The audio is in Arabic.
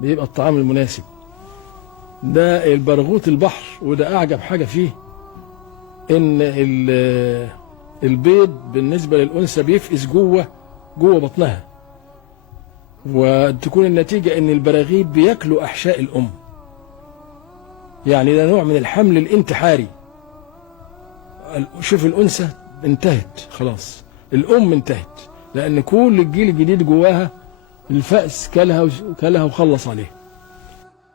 بيبقى الطعام المناسب. ده البرغوث البحر، وده أعجب حاجة فيه إن البيض بالنسبة للأنثى بيفقس جوه بطنها، وتكون النتيجة إن البراغيث بياكلوا أحشاء الأم. يعني ده نوع من الحمل الانتحاري. شوف الأنثى انتهت خلاص، الأم انتهت، لأن كل الجيل الجديد جواها الفأس كلها وخلص عليه.